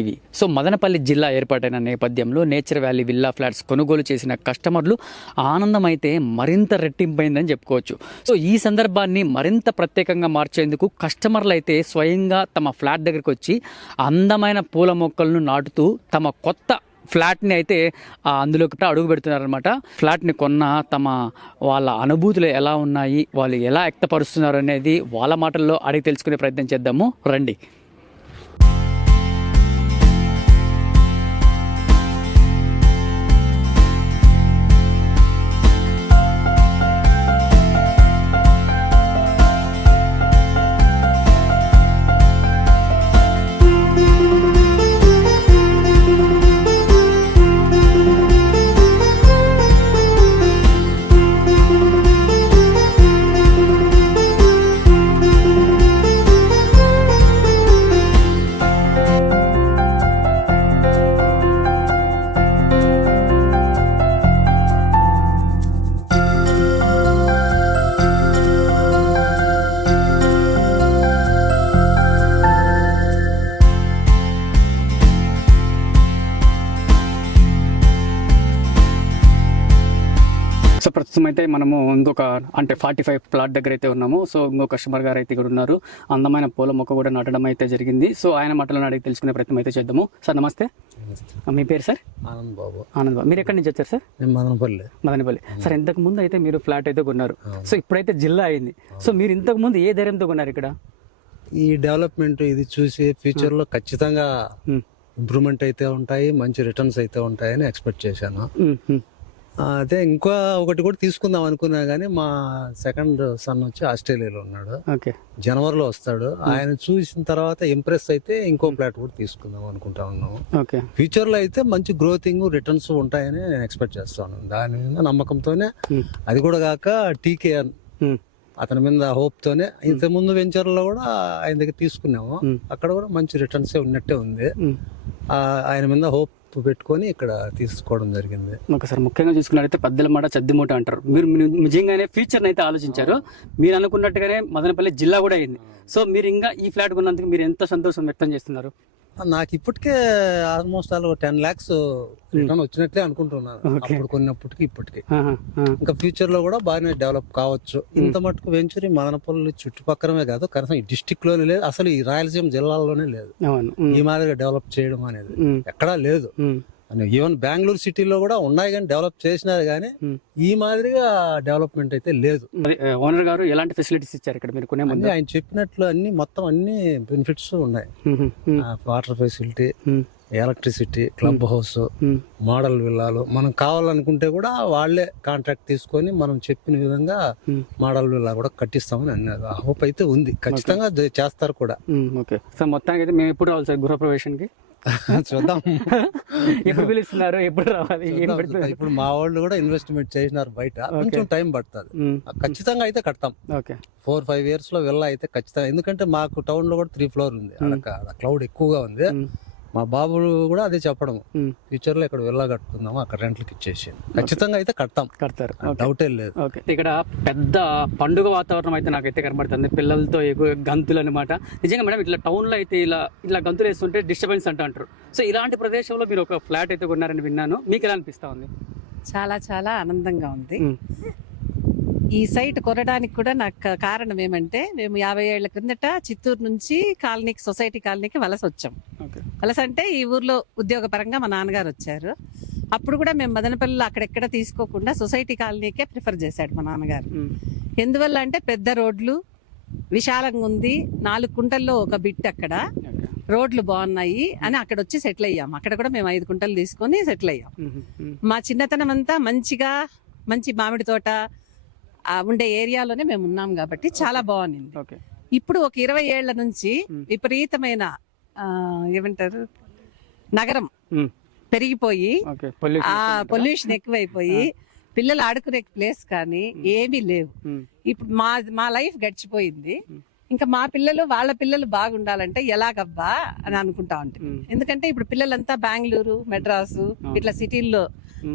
ఇవి. సో మదనపల్లి జిల్లా ఏర్పాటైన నేపథ్యంలో నేచర్ వ్యాలీ విల్లా ఫ్లాట్స్ కొనుగోలు చేసిన కస్టమర్లు ఆనందం అయితే మరింత రెట్టింపైందని చెప్పుకోవచ్చు. సో ఈ సందర్భాన్ని మరింత ప్రత్యేకంగా మార్చేందుకు కస్టమర్లు అయితే స్వయంగా తమ ఫ్లాట్ దగ్గరికి వచ్చి అందమైన పూల మొక్కలను నాటుతూ తమ కొత్త ఫ్లాట్ని అయితే అందులోకి అడుగు పెడుతున్నారనమాట ఫ్లాట్ని కొన్న తమ వాళ్ళ అనుభూతులు ఎలా ఉన్నాయి వాళ్ళు ఎలా వ్యక్తపరుస్తున్నారు అనేది వాళ్ళ మాటల్లో అడిగి తెలుసుకునే ప్రయత్నం చేద్దాము. రండి. ప్రస్తుతం అయితే మనము ఇంకొక అంటే ఫార్టీ ఫైవ్ ప్లాట్ దగ్గర అయితే ఉన్నాము. సో ఇంకో కస్టమర్ గారు అయితే ఇక్కడ ఉన్నారు. అందమైన పూల మొక్క కూడా నాటడం అయితే జరిగింది. సో ఆయన మాటలను అడిగి తెలుసుకునే ప్రయత్నం అయితే చేద్దాము. సార్ నమస్తే. మీ పేరు సార్? ఆనంద్ బాబు. ఆనంద్ బాబు. మీరు ఎక్కడి నుంచి వచ్చారు సార్? మదనపల్లి. మదనపల్లి. సార్ ఇంతకు ముందు అయితే మీరు ఫ్లాట్ అయితే కొన్నారు. సో ఇప్పుడైతే జిల్లా అయింది. సో మీరు ఇంతకు ముందు ఏ ధైర్యంతో కొన్నారు ఇక్కడ? ఈ డెవలప్మెంట్ ఇది చూసి ఫ్యూచర్లో ఖచ్చితంగా ఇంప్రూవ్మెంట్ అయితే ఉంటాయి మంచి రిటర్న్స్ అయితే ఉంటాయని ఎక్స్పెక్ట్ చేశాను. అదే ఇంకా ఒకటి కూడా తీసుకుందాం అనుకున్నా కానీ మా సెకండ్ సన్ వచ్చి ఆస్ట్రేలియాలో ఉన్నాడు. ఓకే. జనవరిలో వస్తాడు. ఆయన చూసిన తర్వాత ఇంప్రెస్ అయితే ఇంకో ప్లాట్ కూడా తీసుకుందాం అనుకుంటా ఉన్నాము ఓకే. ఫ్యూచర్లో అయితే మంచి గ్రోతింగ్ రిటర్న్స్ ఉంటాయని నేను ఎక్స్పెక్ట్ చేస్తాను దాని మీద నమ్మకంతోనే అది కూడా కాక టీకేఎన్ ఉమ్, అతని మీద హోప్ తోనే ఇంత ముందు వెంచర్లో కూడా ఆయన దగ్గర తీసుకున్నాము. అక్కడ కూడా మంచి రిటర్న్స్ ఉన్నట్టే ఉంది. ఆయన మీద హోప్ పెట్టుకొని ఇక్కడ తీసుకోవడం జరిగింది. ఒకసారి ముఖ్యంగా చూసుకున్నట్లయితే పెద్దల మాట చద్దిమూట అంటారు. మీరు మీరు నిజంగానే ఫ్యూచర్ అయితే ఆలోచించారు. మీరు అనుకున్నట్టుగానే మదనపల్లి జిల్లా కూడా అయింది. సో మీరు ఇంకా ఈ ఫ్లాట్ కొన్నందుకు మీరు ఎంత సంతోషం వ్యక్తం చేస్తున్నారు? నాకు ఇప్పటికే almost all ten lakhs return వచ్చినట్లే అనుకుంటున్నాను. అప్పుడు కొన్నప్పటికి ఇప్పటికి. ఇంకా ఫ్యూచర్లో కూడా బాగానే డెవలప్ కావచ్చు. ఇంత మటుకు వెంచర్ మదనపల్లి చుట్టుపక్కలమే కాదు కనీసం ఈ డిస్టిక్లోనే లేదు. అసలు ఈ రాయలసీమ జిల్లాలోనే లేదు. ఉమ్, ఈ మాదిరిగా డెవలప్ చేయడం అనేది. ఎక్కడా లేదు. ఈవెన్ బెంగళూరు సిటీలో కూడా ఉన్నాయి కానీ డెవలప్ చేసినారు కానీ. ఈ మాదిరిగా డెవలప్మెంట్ అయితే లేదు. ఓనర్ గారు ఎలాంటి ఫెసిలిటీస్ ఇచ్చారు ఇక్కడ మీరు కొనే ముందు? ఆయన చెప్పినట్లు అన్ని మొత్తం అన్ని బెనిఫిట్స్ ఉన్నాయి. Water facility electricity club house model విల్లాలు మనం కావాలనుకుంటే కూడా వాళ్ళే కాంట్రాక్ట్ తీసుకొని మనం చెప్పిన విధంగా మోడల్ విల్లా కూడా కట్టిస్తామని అన్నారు. ఆ హోప్ అయితే ఉంది. ఖచ్చితంగా చేస్తారు కూడా. ఓకే. సో మొత్తానికి అయితే మేము ఎప్పుడు రావాలి సార్ గృహప్రవేశానికి? చూద్దాం. ఎప్పుడు పిలుస్తున్నారు? ఎప్పుడు రావాలి? ఏం చూద్దాం, పెడుతున్నారు ఇప్పుడు మా వాళ్ళు కూడా ఇన్వెస్ట్మెంట్ చేసినారు బయట. కొంచెం టైం పడుతుంది. ఖచ్చితంగా అయితే కడతాం. ఓకే. ఫోర్ ఫైవ్ ఇయర్స్లో వెళ్ళ అయితే ఖచ్చితంగా. ఎందుకంటే మాకు టౌన్లో కూడా త్రీ ఫ్లోర్ ఉంది. అక్కడ క్లౌడ్ ఎక్కువగా ఉంది. మా బాబు కూడా అదే చెప్పడం. ఫ్యూచర్లో ఇక్కడ వెళ్ళా కట్టుకుందాము అక్కడ రెంట్లకి ఇచ్చేసి ఖచ్చితంగా అయితే కడతాం. కడతారు. ఓకే. డౌటే లేదు. ఓకే. ఇక్కడ పెద్ద పండుగ వాతావరణం అయితే నాకైతే కనబడుతుంది. పిల్లలతో ఎక్కువ గంతులు అనమాట నిజంగా మేడం ఇట్లా టౌన్లో అయితే ఇలా ఇలా గంతులు వేస్తుంటే డిస్టర్బెన్స్ అంటూ అంటారు. సో ఇలాంటి ప్రదేశంలో మీరు ఒక ఫ్లాట్ అయితే కొన్నారని విన్నాను. మీకు ఎలా అనిపిస్తా ఉంది? చాలా చాలా ఆనందంగా ఉంది. ఈ సైట్ కొనడానికి కూడా నాకు కారణం ఏమంటే మేము యాభై ఏళ్ళ క్రిందట చిత్తూరు నుంచి కాలనీకి సొసైటీ కాలనీకి వలస వచ్చాం. ఓకే వలస అంటే ఈ ఊర్లో ఉద్యోగపరంగా మా నాన్నగారు వచ్చారు. అప్పుడు కూడా మేము మదనపల్లిలో అక్కడెక్కడ తీసుకోకుండా సొసైటీ కాలనీకే ప్రిఫర్ చేశాడు మా నాన్నగారు. ఎందువల్ల అంటే పెద్ద రోడ్లు విశాలంగా ఉంది నాలుగు కుంటల్లో ఒక బిట్ అక్కడ. రోడ్లు బాగున్నాయి అని అక్కడ వచ్చి సెటిల్ అయ్యాం. అక్కడ కూడా మేము ఐదు కుంటలు తీసుకొని సెటిల్ అయ్యాం. మా చిన్నతనం అంతా మంచిగా మంచి మామిడి తోట ఉండే ఏరియాలోనే మేము ఉన్నాం కాబట్టి చాలా బాగుంది. ఇప్పుడు ఒక ఇరవై ఏళ్ళ నుంచి. విపరీతమైన ఏమంటారు? నగరం పెరిగిపోయి పొల్యూషన్ ఎక్కువైపోయి పిల్లలు ఆడుకునే ప్లేస్ కానీ. ఏమీ లేవు. ఇప్పుడు మా మా లైఫ్ గడిచిపోయింది. ఇంకా మా పిల్లలు వాళ్ళ పిల్లలు బాగుండాలంటే ఎలాగబ్బా అని అనుకుంటా ఉంటాం ఉమ్. ఎందుకంటే ఇప్పుడు పిల్లలంతా బెంగళూరు మెడ్రాసు ఇట్లా సిటీల్లో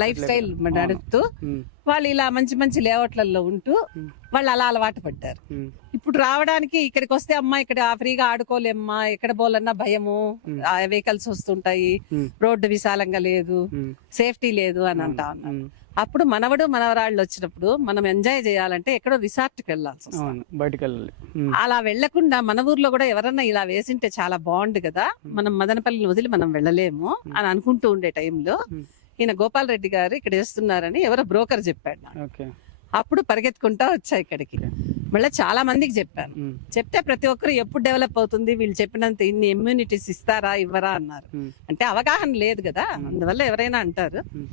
లైఫ్ స్టైల్ నడుపుతూ వాళ్ళు ఇలా మంచి మంచి లేఅవుట్లలో ఉంటూ. వాళ్ళు అలా అలవాటు పడ్డారు. ఇప్పుడు రావడానికి ఇక్కడికి వస్తే అమ్మా ఇక్కడ ఫ్రీగా ఆడుకోలేమ్మా ఎక్కడ పోలన్నా భయము వెహికల్స్ వస్తుంటాయి. రోడ్డు విశాలంగా లేదు సేఫ్టీ లేదు అని అంటా ఉన్నారు. ఉమ్. అప్పుడు మనవడు మనవరాళ్ళు వచ్చినప్పుడు మనం ఎంజాయ్ చేయాలంటే ఎక్కడో రిసార్ట్కి వెళ్ళాల్సి అవును బయటికి వెళ్ళాలి ఉమ్, అలా వెళ్ళకుండా మన ఊర్లో కూడా ఎవరన్నా ఇలా వేసింటే చాలా బాగుండు కదా మనం మదనపల్లిని వదిలి మనం వెళ్ళలేము అని అనుకుంటూ ఉండే టైంలో Hmm. ఈయన గోపాల్ రెడ్డి గారు ఇక్కడ వేస్తున్నారని ఎవరో బ్రోకర్ చెప్పాడు నాకు. ఓకే. అప్పుడు పరిగెత్తుకుంటా వచ్చా ఇక్కడికి. మళ్ళీ చాలా మందికి చెప్పాను. ఉమ్, చెప్తే ప్రతి ఒక్కరు ఎప్పుడు డెవలప్ అవుతుంది వీళ్ళు చెప్పినంత ఇన్ని ఇమ్యూనిటీస్ ఇస్తారా ఇవ్వరా అన్నారు. ఉమ్, అంటే అవగాహన లేదు కదా అందువల్ల ఎవరైనా అంటారు. ఉమ్.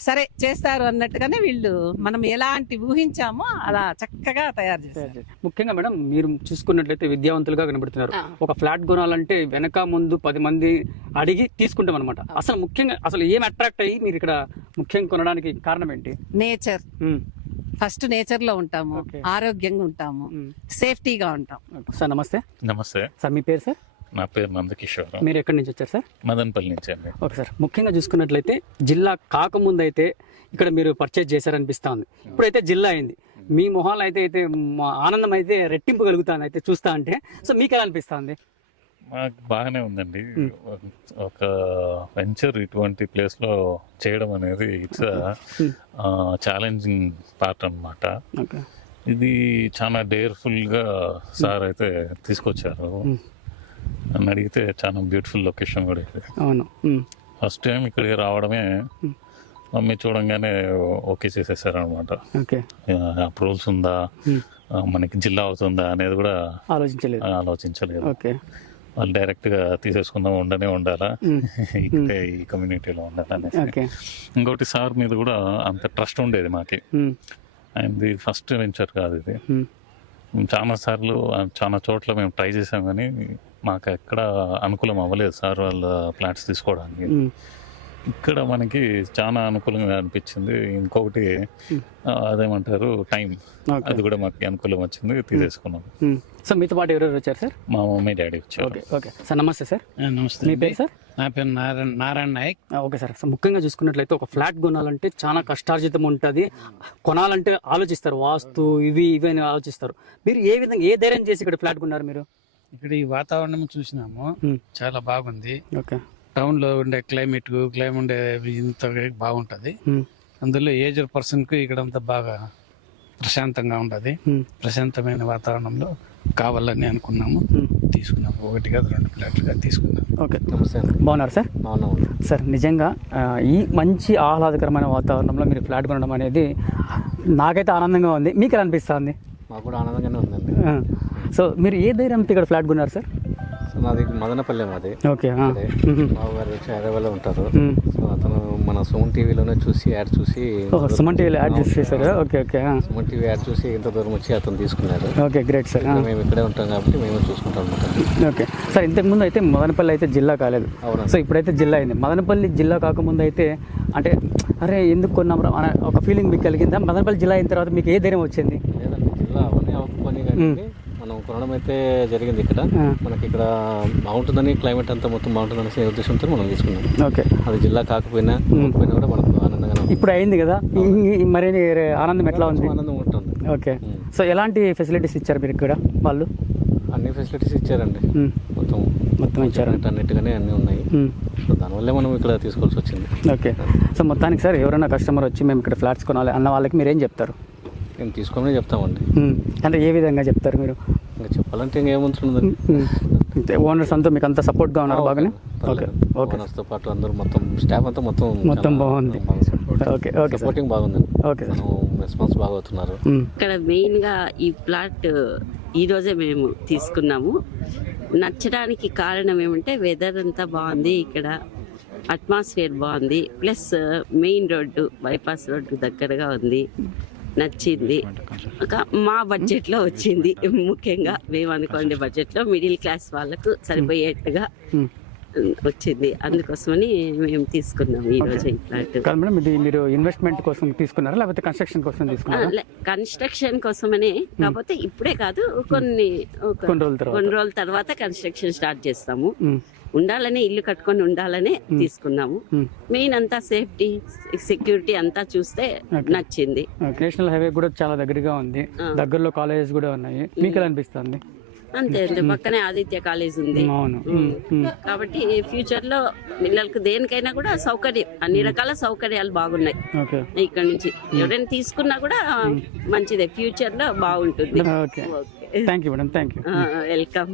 సరే చేస్తారు అన్నట్టుగానే వీళ్ళు మనం ఎలాంటి ఊహించామో అలా చక్కగా తయారు చేశారు. ముఖ్యంగా మేడం మీరు చూసుకున్నట్లయితే విద్యావంతులుగా కనబడుతున్నారు. ఒక ఫ్లాట్ కొనాలంటే వెనక ముందు పది మంది అడిగి తీసుకుంటాం అనమాట అసలు ముఖ్యంగా అసలు ఏం అట్రాక్ట్ అయ్యి మీరు ఇక్కడ ముఖ్యంగా కొనడానికి కారణం ఏంటి? నేచర్. ఫస్ట్ నేచర్లో ఉంటాము. ఆరోగ్యంగా ఉంటాము. సేఫ్టీగా ఉంటాం. సార్ నమస్తే. నమస్తే. సార్ మీ పేరు సార్? నా పేరు నందకిషోర్. మీరు ఎక్కడి నుంచి వచ్చారు సార్? మదన్పల్లి నుంచి అండి. Okay sir. ముఖ్యంగా చూసుకున్నట్లయితే జిల్లా కాకముందు అయితే ఇక్కడ మీరు పర్చేజ్ చేశారనిపిస్తా ఉంది. ఇప్పుడైతే జిల్లా అయింది. మీ మొహాలు అయితే అయితే ఆనందం అయితే రెట్టింపు కలుగుతాను అయితే చూస్తా అంటే. సో మీకు ఎలా అనిపిస్తుంది మాకు బాగానే ఉందండి. ఒక వెంచర్ ఇటువంటి ప్లేస్లో చేయడం అనేది ఇట్స్ ఛాలెంజింగ్ పార్ట్ అన్నమాట. ఓకే. ఇది చాలా డేర్ఫుల్గా సార్ అయితే తీసుకొచ్చారు. నన్ను అడిగితే చాలా బ్యూటిఫుల్ లొకేషన్ కూడా ఇది అవును. ఫస్ట్ టైం ఇక్కడికి రావడమే మమ్మీ చూడంగానే ఓకే చేసేసారు అనమాట ఓకే అప్రూవల్స్ ఉందా? మనకి జిల్లా అవుతుందా అనేది కూడా ఆలోచించలేదు. ఆలోచించలేదు. ఓకే. వాళ్ళు డైరెక్ట్గా తీసేసుకుందాం ఉండనే ఉండాలా? ఇక్కడే ఈ కమ్యూనిటీలో ఉండాలనేసి. ఓకే. ఇంకోటి సార్ మీద కూడా అంత ట్రస్ట్ ఉండేది మాకి. ఆయనది ఫస్ట్ వెంచర్ కాదు ఇది. చాలా సార్లు చాలా చోట్ల మేము ట్రై చేసాం కానీ మాకు ఎక్కడ అనుకూలం అవ్వలేదు సార్ వాళ్ళ ఫ్లాట్స్ తీసుకోవడానికి. ఇక్కడ మనకి చాలా అనుకూలంగా అనిపించింది. ఇంకొకటి అదేమంటారు టైం. అది కూడా మాకు అనుకూలం వచ్చింది తీసేసుకున్నాం. ఉమ్. సో మీతో పాటు ఎవరెవరు వచ్చారు సార్? మా మమ్మీ డాడీ వచ్చారు. Okay okay. సార్ నమస్తే సార్. నమస్తే మీ. పేరు సార్? నా పేరు Narayana Narayana Nayak. Okay sir. So ముఖ్యంగా చూసుకున్నట్లయితే ఒక ఫ్లాట్ కొనాలంటే చాలా కష్టార్జితం ఉంటుంది. కొనాలంటే ఆలోచిస్తారు. వాస్తు ఇవి ఇవి అని ఆలోచిస్తారు. మీరు ఏ విధంగా ఏ ధైర్యం చేసి ఇక్కడ ఫ్లాట్ కొన్నారు మీరు? ఇక్కడ ఈ వాతావరణం చూసినాము. చాలా బాగుంది. ఓకే. టౌన్లో ఉండే క్లైమేట్ క్లైమ్ ఉండే ఇంత బాగుంటది. అందులో ఏజ్డ్ పర్సన్కు ఇక్కడ అంతా బాగా ప్రశాంతంగా ఉంటది. ప్రశాంతమైన వాతావరణంలో కావాలని అనుకున్నాము. తీసుకున్నాము. ఒకటి కాదు రెండు ప్లాట్లుగా తీసుకున్నాము. ఓకే. బాగున్నారు సార్? సార్ నిజంగా ఈ మంచి ఆహ్లాదకరమైన వాతావరణంలో మీరు ఫ్లాట్ కొనడం అనేది నాకైతే ఆనందంగా ఉంది. మీకు ఎలా అనిపిస్తుంది? మాకు కూడా ఆనందంగానే ఉందండి. సో మీరు ఏ ధైర్యంతో ఇక్కడ ఫ్లాట్ కొన్నారు సార్? సో నాది మదనపల్లె మాది. ఓకే ఆ, అదే. మా వచ్చి హైదరాబాద్లో ఉంటారు. సో అతను మన సుమన్ టీవీలోనే చూసి యాడ్ చూసి సుమన్ టీవీలో యాడ్ చేసి చేశారు ఓకే ఓకే ఆ, సుమన్ టీవీ యాడ్ చూసి ఇంత దూరం వచ్చి అతను తీసుకున్నాడు ఓకే గ్రేట్ సార్ ఆ, మేము ఇక్కడే ఉంటాం కాబట్టి మేము చూసుకుంటాం అనమాట ఓకే. సార్ ఇంతకుముందు అయితే మదనపల్లి అయితే జిల్లా కాలేదు. అవునండి. సో ఇప్పుడైతే జిల్లా అయింది. మదనపల్లి జిల్లా కాకముందు అయితే అంటే అరే ఎందుకు కొన్నాం రా? అనే ఒక ఫీలింగ్ మీకు కలిగిందా? మదనపల్లి జిల్లా అయిన తర్వాత మీకు ఏ ధైర్యం వచ్చింది? లేదండి జిల్లా అవన్నీ అవ్వకపోయి కానీ కొనడం అయితే జరిగింది ఇక్కడ. మనకి ఇక్కడ బాగుంటుందని క్లైమేట్ అంతా మొత్తం బాగుంటుందనే ఉద్దేశంతో మనం తీసుకున్నాం. ఓకే. అది జిల్లా కాకపోయినా కాకపోయినా కూడా మనకు ఆనందంగానే ఉంది. ఇప్పుడు అయింది కదా? మరి ఆనందం ఎట్లా ఉంది? ఆనందం ఉంటుంది. ఓకే. సో ఎలాంటి ఫెసిలిటీస్ ఇచ్చారు మీరు ఇక్కడ వాళ్ళు? అన్ని ఫెసిలిటీస్ ఇచ్చారండి. మొత్తం మొత్తం ఇచ్చారు. అన్నిటిగానే అన్నీ ఉన్నాయి. సో దానివల్లే మనం ఇక్కడ తీసుకోవాల్సి వచ్చింది. ఓకే. సో మొత్తానికి సార్ ఎవరైనా కస్టమర్ వచ్చి మేము ఇక్కడ ఫ్లాట్స్ కొనాలి అన్న వాళ్ళకి మీరు ఏం చెప్తారు? నేను తీసుకోమని చెప్తామండి. అంటే ఏ విధంగా చెప్తారు మీరు? చెప్పాలంటే ఇంకేముంటుందండి ఓనర్స్ అంతా మీకు అంతా సపోర్ట్గా ఉన్నారు బాగానే? ఓకే ఓకే ఓనర్స్తో పాటు అందరూ మొత్తం స్టాఫ్ అంతా మొత్తం మొత్తం బాగుంది. ఓకే ఓకే సపోర్టింగ్ బాగుందండి ఓకే రెస్పాన్స్ బాగా అవుతున్నారు. ఇక్కడ మెయిన్గా ఈ ప్లాట్ ఈ రోజే మేము తీసుకున్నాము. నచ్చడానికి కారణం ఏమంటే వెదర్ అంతా బాగుంది ఇక్కడ. అట్మాస్ఫియర్ బాగుంది. Plus main road bypass road దగ్గరగా ఉంది. నచ్చింది. ఒక మా బడ్జెట్లో వచ్చింది. ముఖ్యంగా మేము అనుకోండి బడ్జెట్లో మిడిల్ క్లాస్ వాళ్ళకు సరిపోయేట్టుగా వచ్చింది. అందుకోసమని మేము తీసుకున్నాం ఈ రోజు కాదు మేడం ఇది మీరు ఇన్వెస్ట్మెంట్ కోసం తీసుకున్నారా? లేకపోతే కన్స్ట్రక్షన్ కోసం తీసుకున్నారా? కన్స్ట్రక్షన్ కోసమనే. కాకపోతే ఇప్పుడే కాదు కొన్ని కొన్ని రోజుల తర్వాత. కొన్ని రోజుల తర్వాత కన్స్ట్రక్షన్ స్టార్ట్ చేస్తాము. ఉండాలని ఇల్లు కట్టుకొని ఉండాలనే తీసుకున్నాము. మ్మ్. మెయిన్ అంతా సేఫ్టీ సెక్యూరిటీ అంతా చూస్తే. నచ్చింది. నేషనల్ హైవే కూడా చాలా దగ్గరగా ఉంది. దగ్గరలో కాలేజెస్ కూడా ఉన్నాయి. మీకు ఎలా అనిపిస్తుంది? అంతే అంతే. పక్కనే ఆదిత్య కాలేజ్ ఉంది. కాబట్టి ఫ్యూచర్లో పిల్లలకు దేనికైనా కూడా సౌకర్యం అన్ని రకాల సౌకర్యాలు బాగున్నాయి. ఇక్కడ నుంచి ఎవరైనా తీసుకున్నా కూడా మంచిదే. ఫ్యూచర్లో బాగుంటుంది. వెల్కమ్